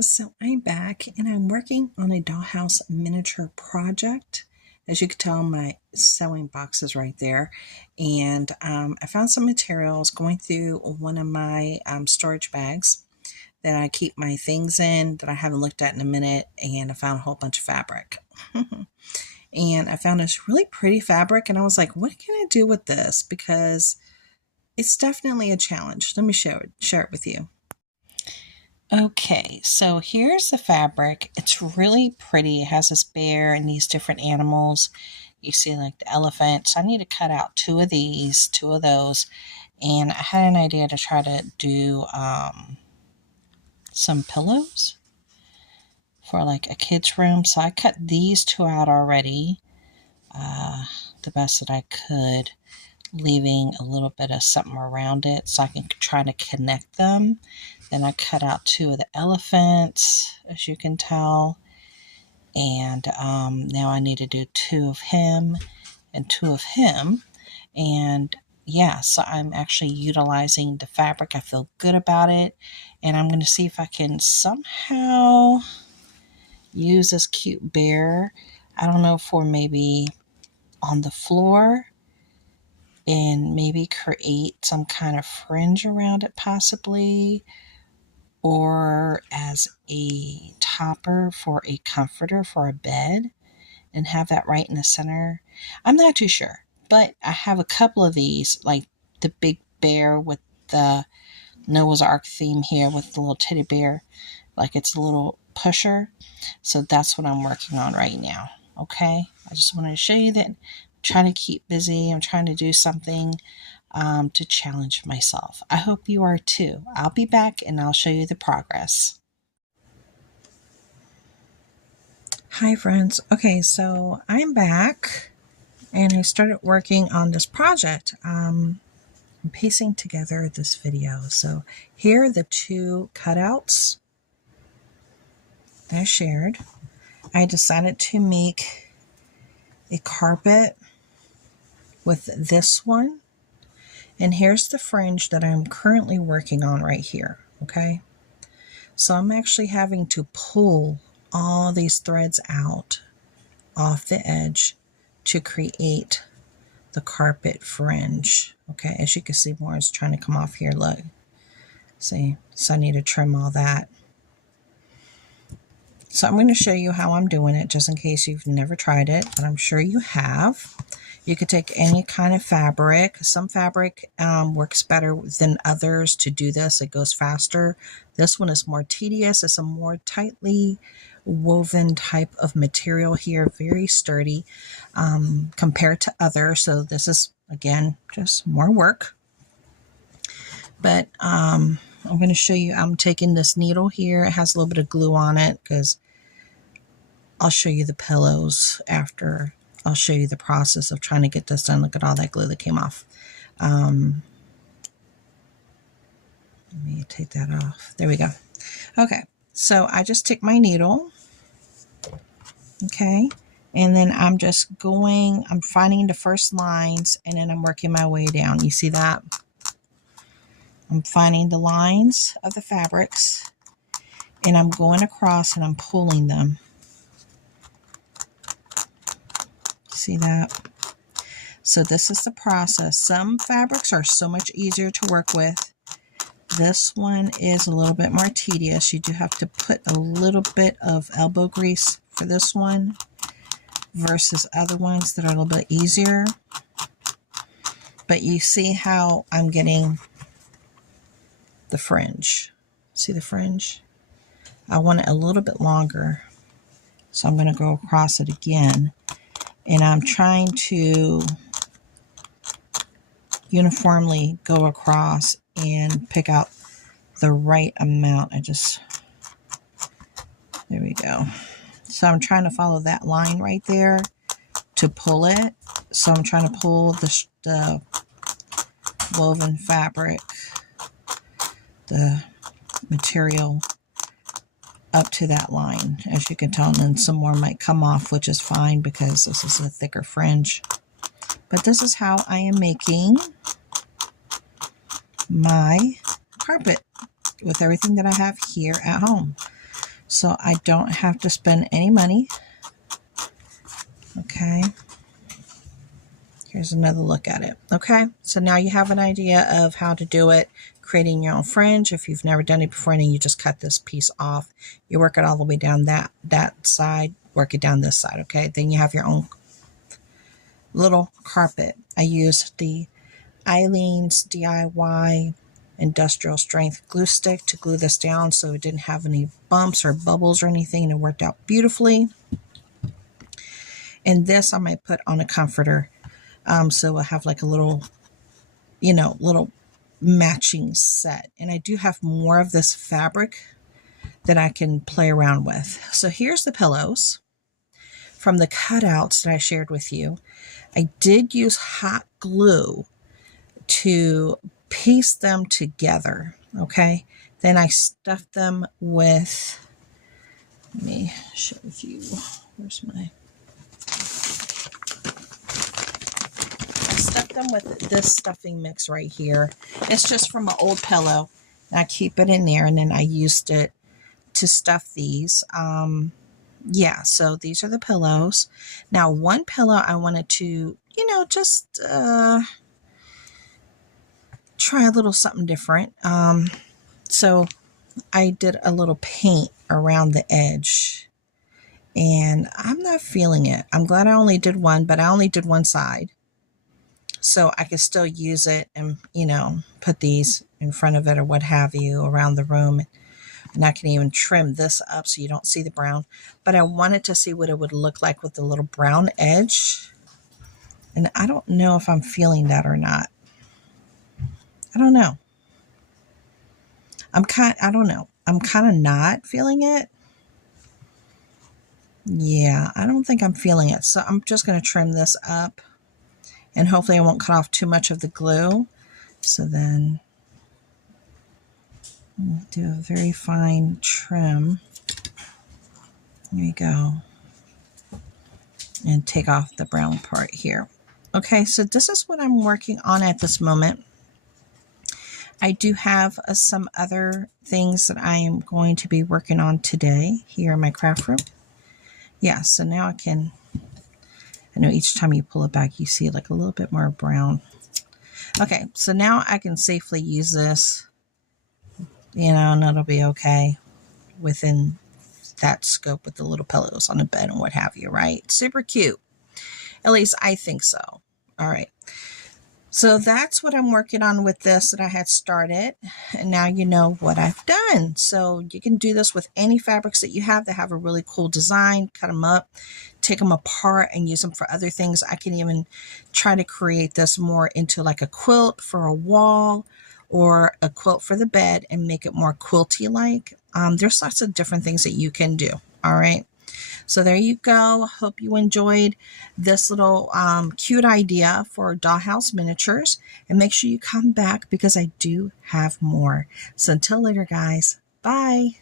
So I'm back and I'm working on a dollhouse miniature project. As you can tell, my sewing box is right there. And I found some materials going through one of my storage bags that I keep my things in that I haven't looked at in a minute. And I found a whole bunch of fabric. And I found this really pretty fabric. And I was like, what can I do with this? Because it's definitely a challenge. Let me share it with you. Okay, so here's the fabric. It's really pretty. It has this bear and these different animals. You see like the elephant. So I need to cut out two of those. And I had an idea to try to do some pillows for like a kid's room. So I cut these two out already, the best that I could, leaving a little bit of something around it so I can try to connect them. Then I cut out two of the elephants, as you can tell. And now I need to do two of him and two of him. And yeah, so I'm actually utilizing the fabric. I feel good about it. And I'm going to see if I can somehow use this cute bear. I don't know, for maybe on the floor, and maybe create some kind of fringe around it possibly, or as a topper for a comforter for a bed and have that right in the center. I'm not too sure, but I have a couple of these, like the big bear with the Noah's Ark theme here with the little teddy bear, like it's a little pusher. So that's what I'm working on right now. Okay, I just wanted to show you that I'm trying to keep busy. I'm trying to do something to challenge myself. I hope you are too. I'll be back and I'll show you the progress. Hi friends. Okay, so I'm back and I started working on this project. I'm piecing together this video. So here are the two cutouts that I shared. I decided to make a carpet with this one. And here's the fringe that I'm currently working on right here, okay? So I'm actually having to pull all these threads out off the edge to create the carpet fringe, okay? As you can see, more is trying to come off here, look. See, so I need to trim all that. So I'm going to show you how I'm doing it, just in case you've never tried it, but I'm sure you have. You could take any kind of fabric. Some fabric works better than others to do this. It goes faster. This one is more tedious. It's a more tightly woven type of material here, very sturdy compared to others. So this is, again, just more work. But I'm going to show you, I'm taking this needle here. It has a little bit of glue on it because I'll show you the pillows after. I'll show you the process of trying to get this done. Look at all that glue that came off. Let me take that off. There we go. Okay, so I just take my needle. Okay, and then I'm just going, I'm finding the first lines and then I'm working my way down. You see that? I'm finding the lines of the fabrics and I'm going across and I'm pulling them. See that? So this is the process. Some fabrics are so much easier to work with. This one is a little bit more tedious. You do have to put a little bit of elbow grease for this one versus other ones that are a little bit easier. But you see how I'm getting the fringe. See the fringe? I want it a little bit longer. So I'm going to go across it again. And I'm trying to uniformly go across and pick out the right amount. There we go. So I'm trying to follow that line right there to pull it. So I'm trying to pull the woven fabric, the material up to that line, as you can tell, and then some more might come off, which is fine because this is a thicker fringe. But this is how I am making my carpet with everything that I have here at home. so I don't have to spend any money. Okay. Here's another look at it. Okay, so now you have an idea of how to do it, creating your own fringe. If you've never done it before, then you just cut this piece off. You work it all the way down that side, work it down this side, okay? Then you have your own little carpet. I used the Eileen's DIY industrial strength glue stick to glue this down so it didn't have any bumps or bubbles or anything, and it worked out beautifully. And this I might put on a comforter. So we'll have like a little, little matching set. And I do have more of this fabric that I can play around with. So here's the pillows from the cutouts that I shared with you. I did use hot glue to piece them together. Okay. Then I stuffed them with, let me show you, where's my, stuff them with this stuffing mix right here. It's just from an old pillow. I keep it in there, and then I used it to stuff these. Yeah, so these are the pillows. Now, one pillow I wanted to, just try a little something different. So I did a little paint around the edge, and I'm not feeling it. I'm glad I only did one, but I only did one side. So I can still use it and, put these in front of it or what have you around the room. And I can even trim this up so you don't see the brown. But I wanted to see what it would look like with the little brown edge. And I don't know if I'm feeling that or not. I don't know. I don't know. I'm kind of not feeling it. Yeah, I don't think I'm feeling it. So I'm just going to trim this up. And hopefully I won't cut off too much of the glue. So then do a very fine trim. There you go. And take off the brown part here. Okay, so this is what I'm working on at this moment. I do have some other things that I am going to be working on today here in my craft room. Yeah, so now I know each time you pull it back, you see like a little bit more brown. Okay, so now I can safely use this, and it'll be okay within that scope with the little pillows on the bed and what have you, right? Super cute. At least I think so. All right. So that's what I'm working on with this that I had started. And now you know what I've done. So you can do this with any fabrics that you have that have a really cool design. Cut them up, take them apart, and use them for other things. I can even try to create this more into like a quilt for a wall or a quilt for the bed and make it more quilty-like. There's lots of different things that you can do. All right. So there you go. Hope you enjoyed this little cute idea for Dollhouse Miniatures. And make sure you come back because I do have more. So until later, guys. Bye.